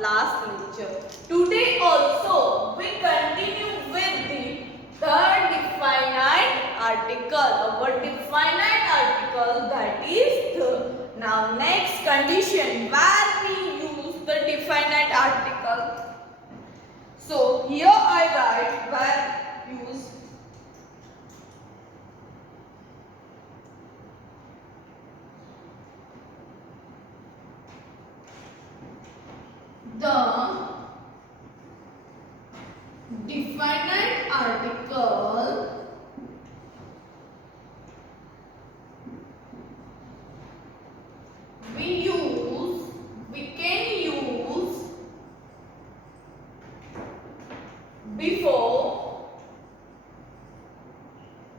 last lecture. Today also we continue with the third definite article. Our definite article, that is the. Now next condition where we use the definite article. So here I write where use the definite article we can use before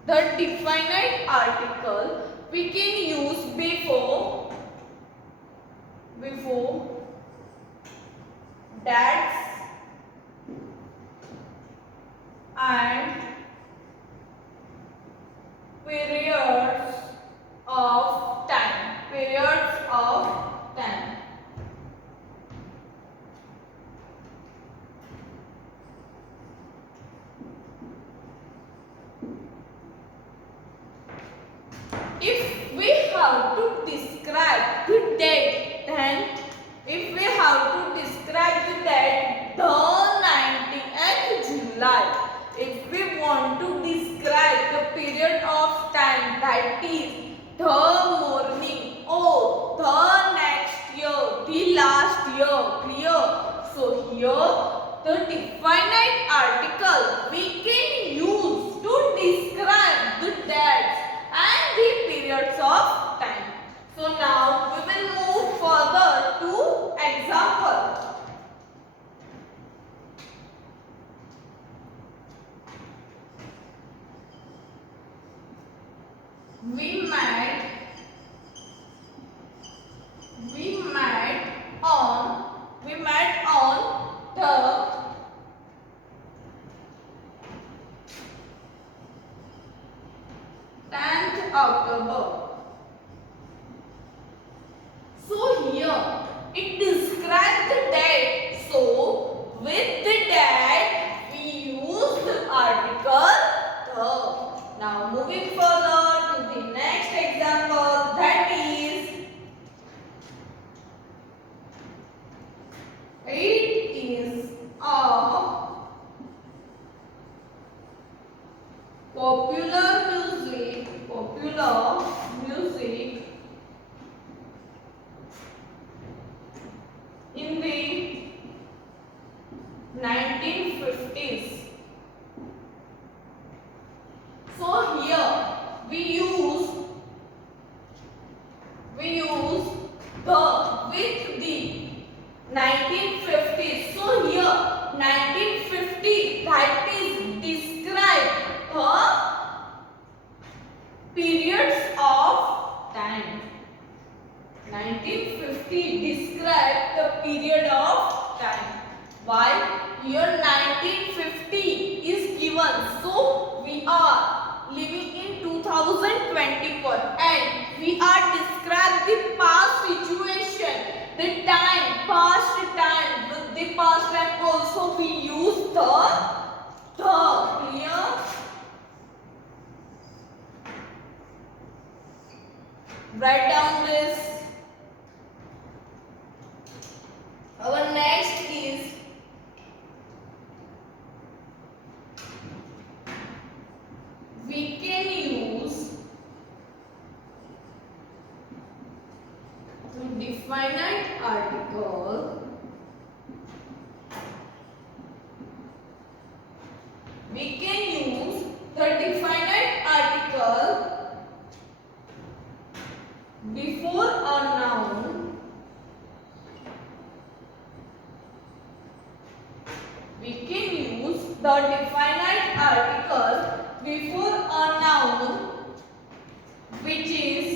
the definite article we can use before dates and periods of time. If we have to describe the date, then if we have to describe the date, the 19th July. If we want to describe the period of time, that is the morning or the next year, the last year, clear? So here the definite article we can use to describe the dates and the periods of time. So now we will move further to example. We met on the 10th October. So here it describes the date. So with the date we use the article the. Now moving further to the next example, that is it is a popular music in the 1950s. So here we use the with the 1950s. So here 1950, that is describe the periods of time. 1950 describe the period of time. Why? Here 1950 is given. So we are living in 2024 and we are describe the past situation, the time, past time. With the past time also we use the clear. Write down this. Our next is we can use the definite article. We can use the definite article before a noun. We can use the definite article before a noun which is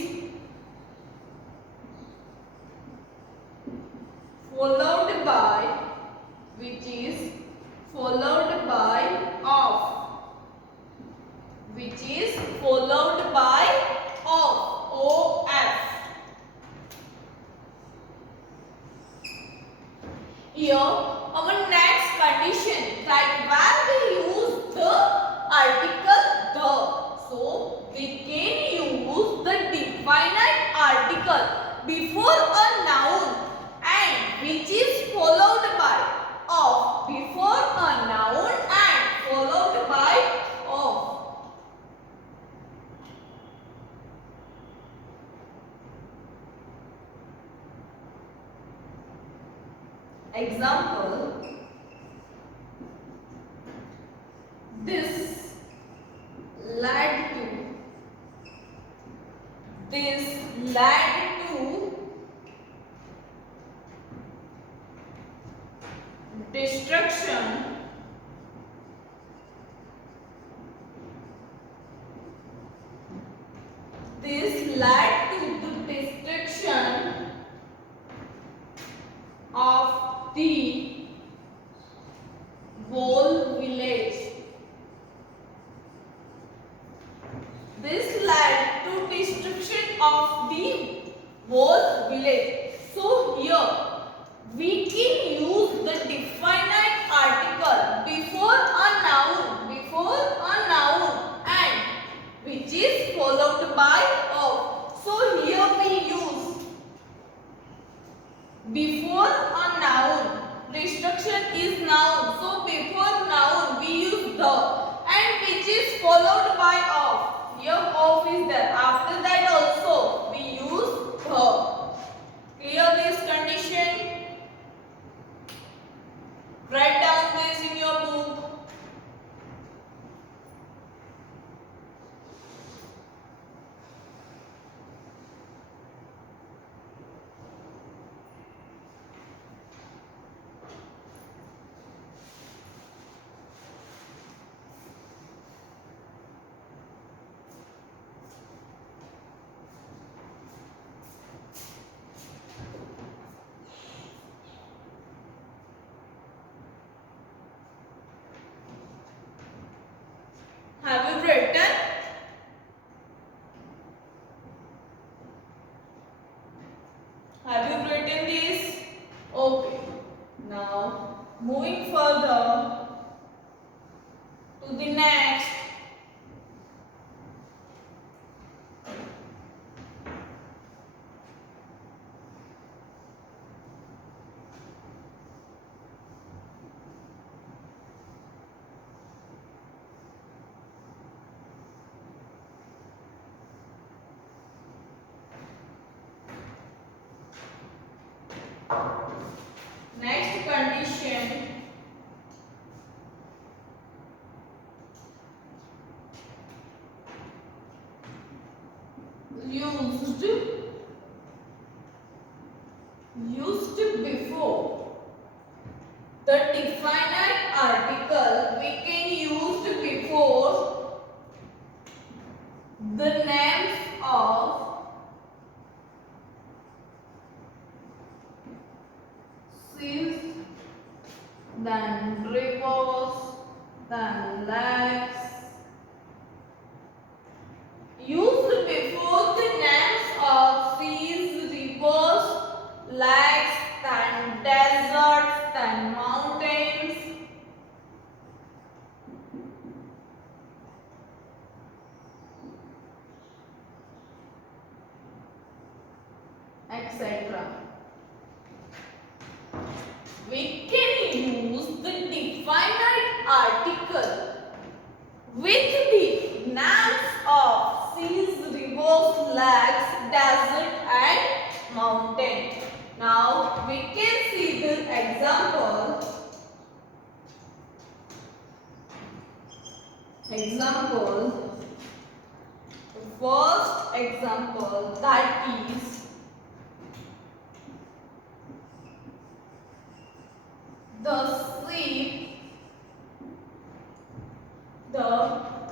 followed by of, which is followed by of. Here our next condition that where we use the article the. So we can use the definite article before a noun and which is followed by of. Before a noun and followed by of. Example, this led to, this led to destruction this led to the destruction of the whole village. This led to destruction of the whole village. So here we can use the definite article before a noun and which is followed by of. So here we use before a noun. Destruction is noun. So before noun we use the and which is followed by of. Here of is there. After that also we use the. Clear this condition? Write down this in your book. Have you written? Have you written this? Okay. Now moving further to the next. Next condition, used before the definite article. We can use before the names of seas, then rivers, then lakes. Used before the names of seas, rivers, lakes, then deserts, then mountains. Etc. We can use the definite article with the names of seas, rivers, lakes, desert and mountain. Now we can see the example. The first example, that is the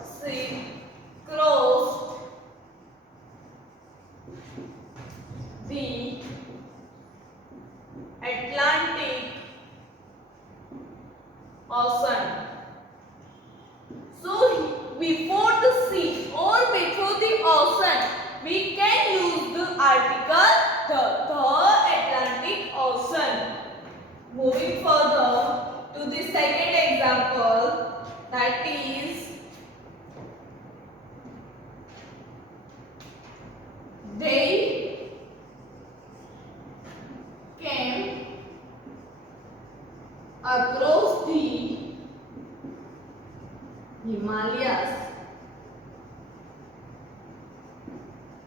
ship crossed the Atlantic Ocean. So before the sea or before the ocean, we can use the article the Atlantic Ocean. Moving forward. second example, that is they came across the Himalayas.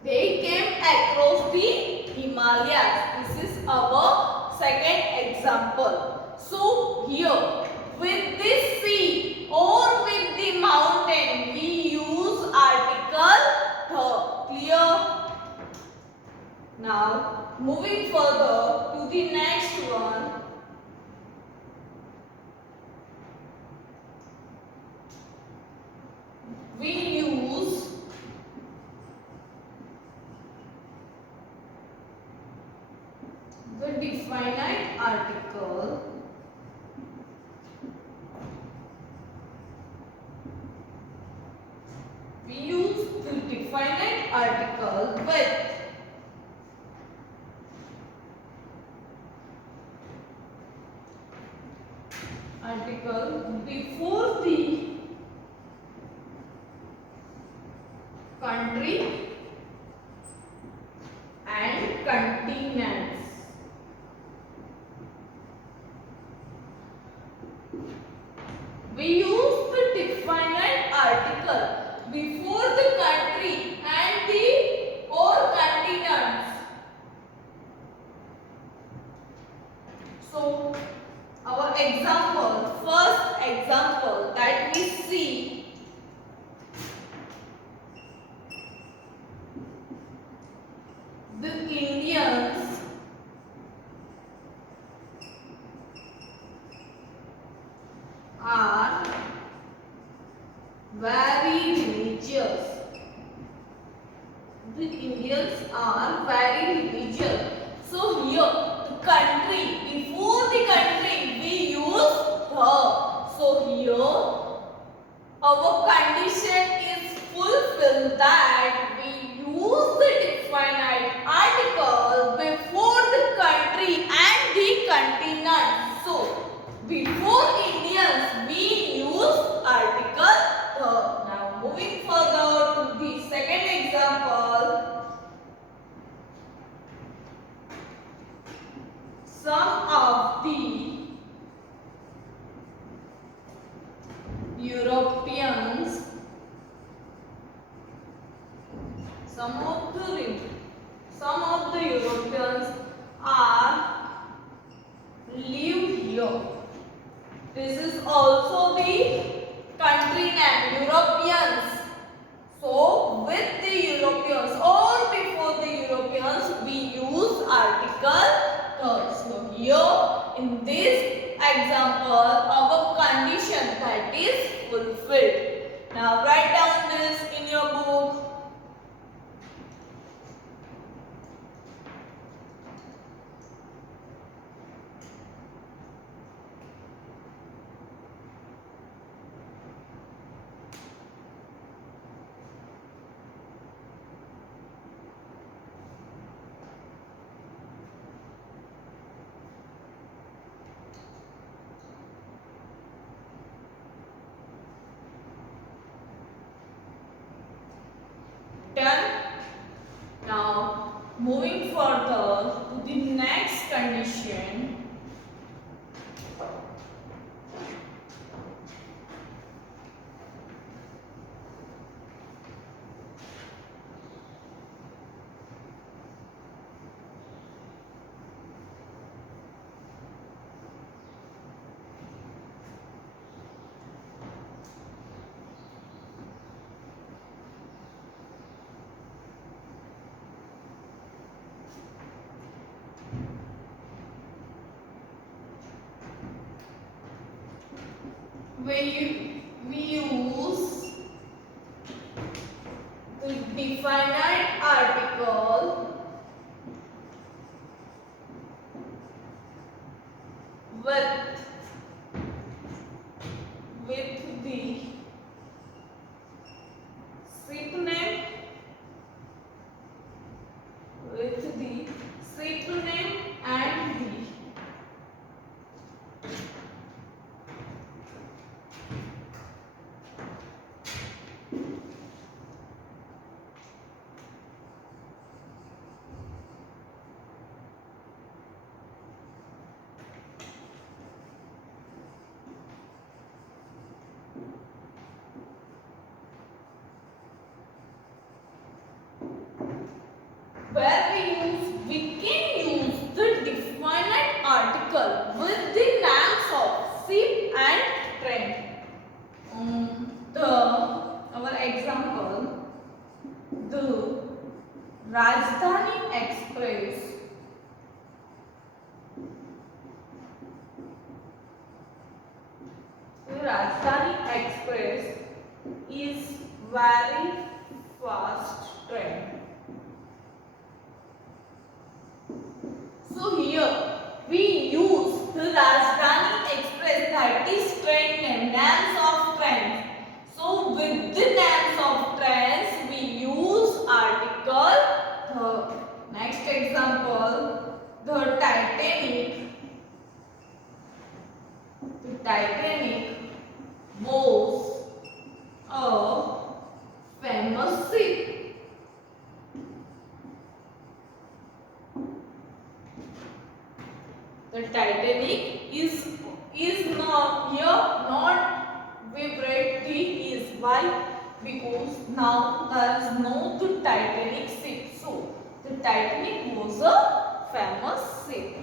They came across the Himalayas. This is our second example. So here, with this sea or with the mountain, we use article the. Clear? Now, moving further to the next one. We use the definite article with article before the country and continents. We use the definite article before the country and the or continents. So, our example, first example that we see, the Indians are very religious. The Indians are very religious. So here the country, before the country we use the. So here our condition is fulfilled that we use the definite article before the country and the continent. So before Indians we use article the. Now moving further to the second example. Some of the Europeans, some of the Europeans are live here. This is also the country name, Europeans. So with the Europeans or before the Europeans we use article the. So here in this example our condition that is fulfilled. Now write down this in your book. Done. Now moving further to the next condition. We use the definite article with the ship name, and Rajdhani Express is very fast train. So here we use the Rajdhani Express, that is train name, names of trains. So with the names of trains we use article the. Next example, the Titanic. The Titanic was a famous ship. The Titanic is not here, not vibrate T is why, because now there is no the Titanic ship. So the Titanic was a famous ship.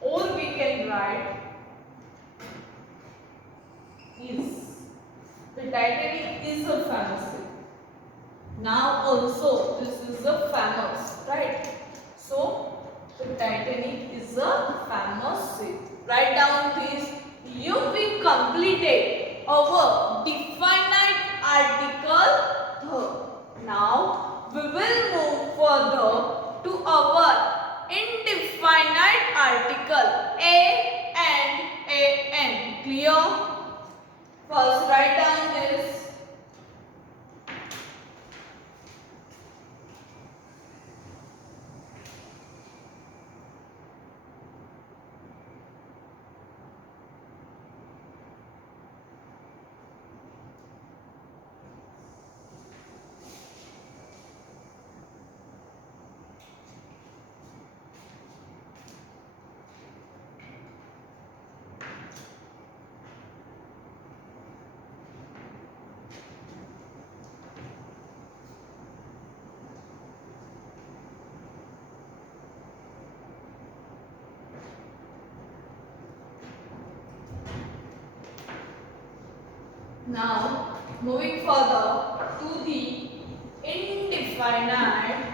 Or we can write is. The Titanic is a famous ship. Now also this is a famous, right? So the Titanic is a famous ship. Write down this. You will completed our definite article the. Now we will move further to our indefinite article a and an. Clear? First write down this. Now moving further to the indefinite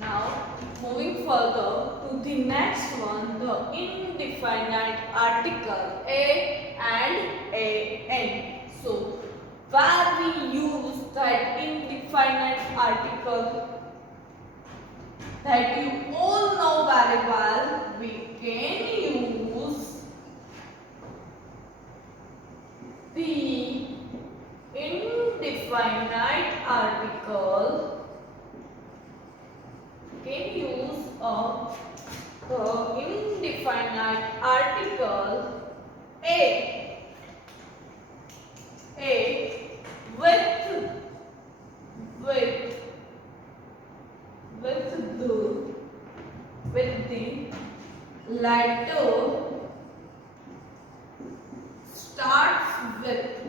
Now moving further to the next one, the indefinite article a and an. So where we use that indefinite article that you all know very well, we can use the indefinite article. Can use the indefinite article a with the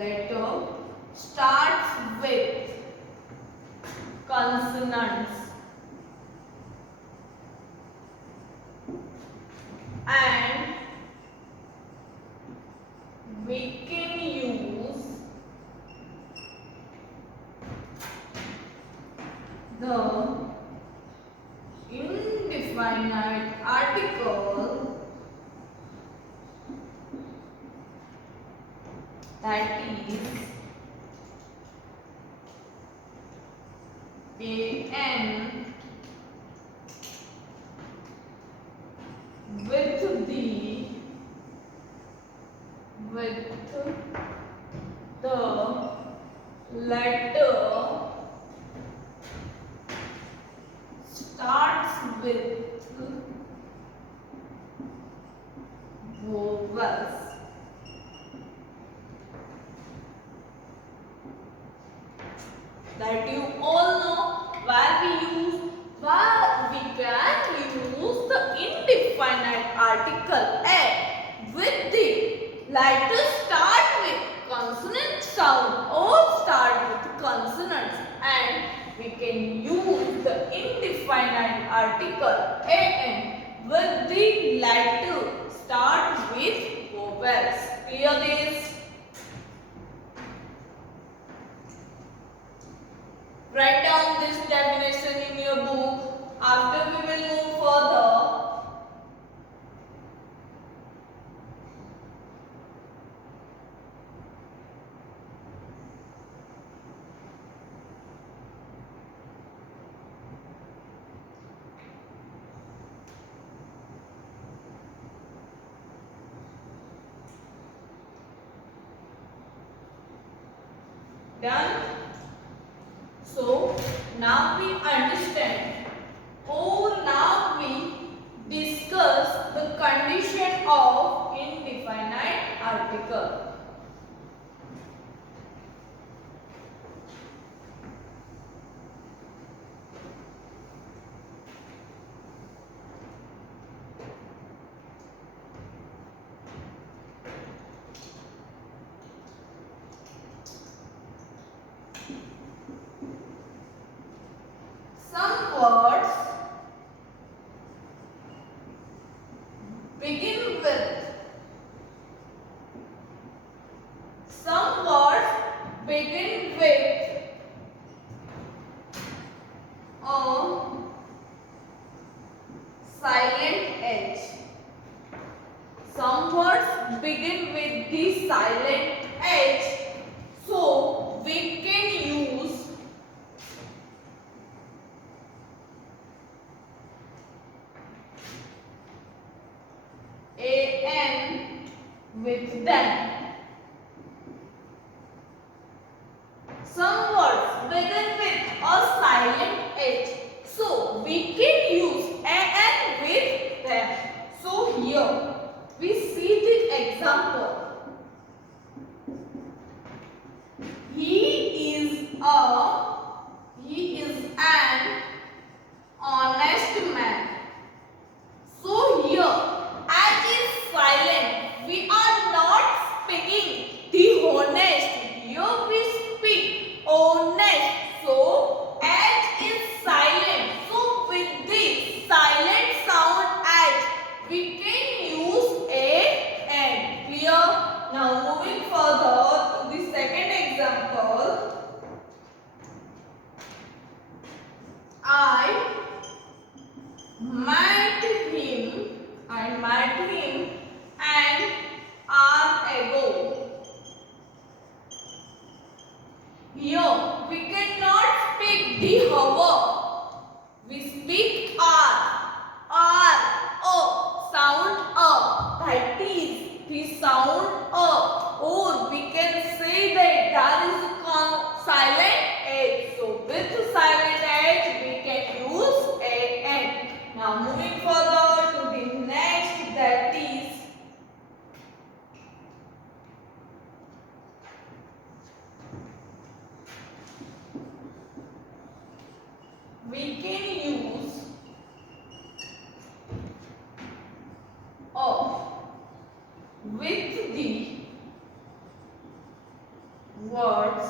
letter starts with consonants and we can use the indefinite article that is an with the letter with vowels. That you all know where we can use the indefinite article a with the letters start with consonant sound or start with consonants, and we can use the indefinite article an with the letter start with vowels. Clear this? Write down this definition in your book. After we will move further. Done? So now we understand, or now we discuss the condition of indefinite article. Some words begin with a silent H. Some words begin with the silent H. So we can use an with them. Some words begin with a silent H. So we can use an with them. So here we see the example. He is an honest man. So here, as is silent, we are not speaking the honest. Here we speak honest. So as is silent. So with this silent sound as, we can use an. Clear? Now moving further to the second example. I met him an hour ago. Here we cannot speak the hour. We speak sound that is the sound or we can say that there is a silent H. So with silent H we can use an. Now moving further to the next, that is we can use with the words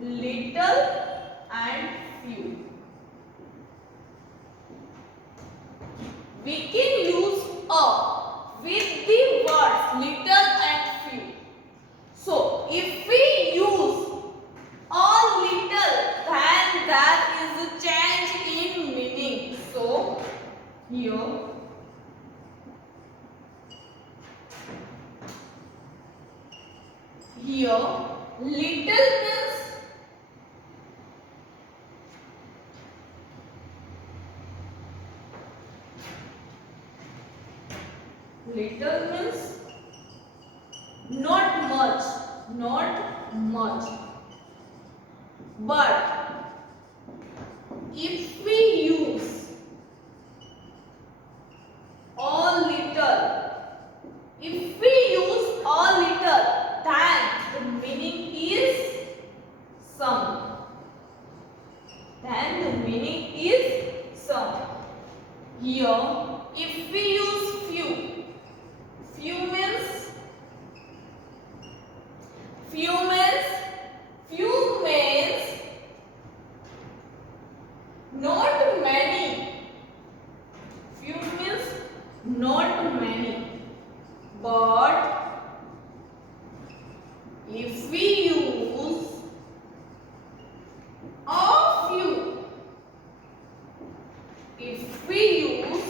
little and few. We can use with the words little and few. So if we use little, then there is a change in meaning. So here little means not much, but If we use a little, if we use a little, then the meaning is some. Then the meaning is some. Here, if we use few, few means not many. Few means not many. But if we use a few, if we use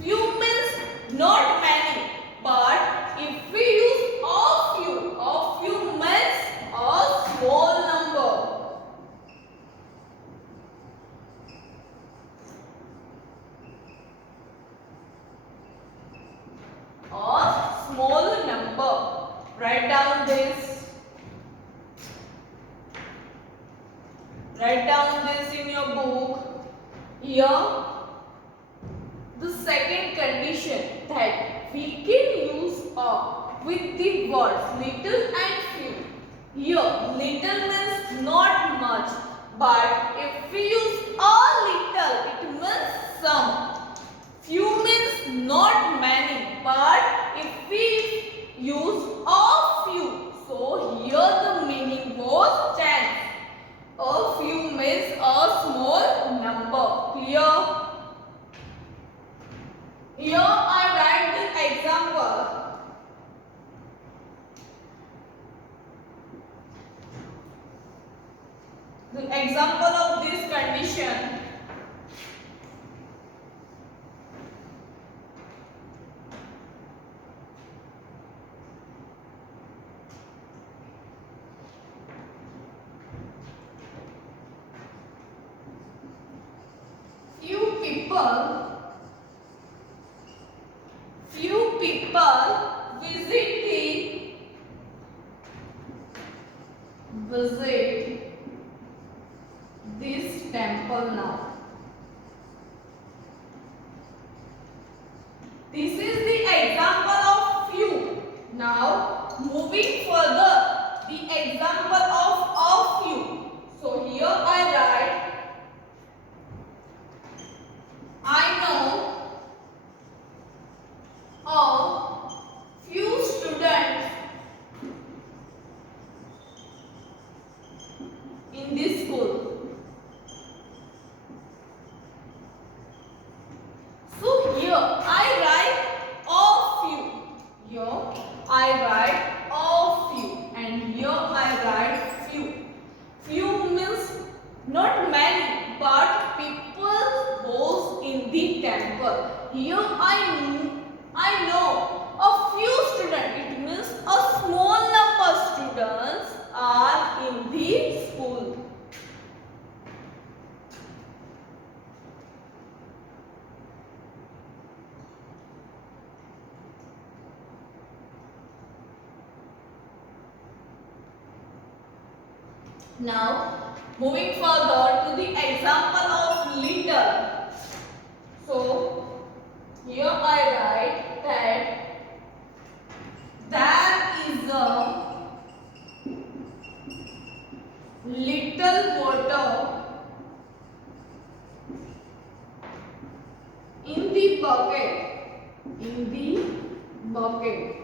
few means not many. But if we use a few means a small number. A small number. Write down this. Write down this in your book. Here, the second condition that we can use a with the words little and few. Here, little means not much, but if we use a little, it means some. Few means not many, but if we use a few, so here the meaning was chance. A few means a small number. Clear? Here I write the example. The example of this condition. Few people visit this temple now. This is the example of few. Now moving further, the example of a few. So here I write, I know a few students in this school. So here I write a few. Here I write a few, and here I write few. Few means not many, but people goes in the temple. Here I know a few students. It means a small number of students are in the school. Now, moving further to the example of little. So, here I write that there is a little water in the bucket.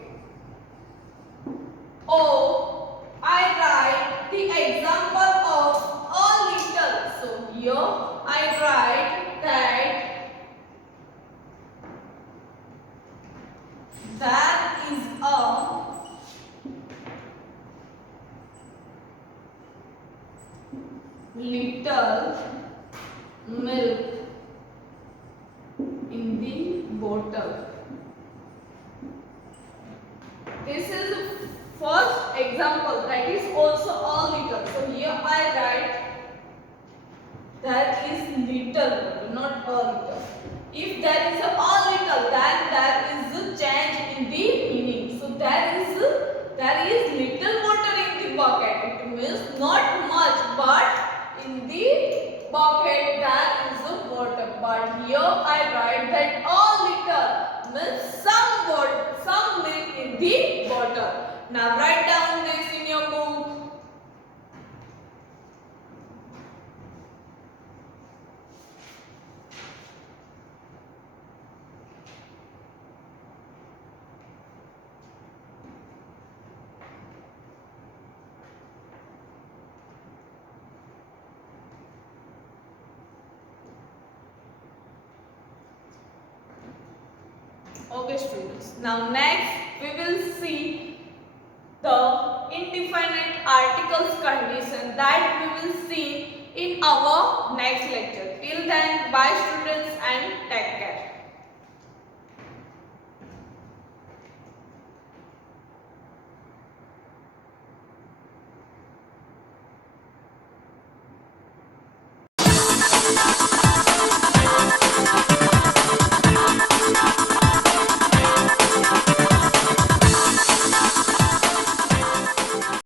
Oh, I write the example of a little. So here I write that there is a little milk in the bottle. This is the first example, that is also a little. So here I write that is little water, not a little. If there is a little, then there is a change in the meaning. So there is little water in the bucket. It means not much, but in the bucket there Now write down this in your book. Okay students, now next we will see the indefinite articles condition that we will see in our next lecture. Till then, bye students and take care.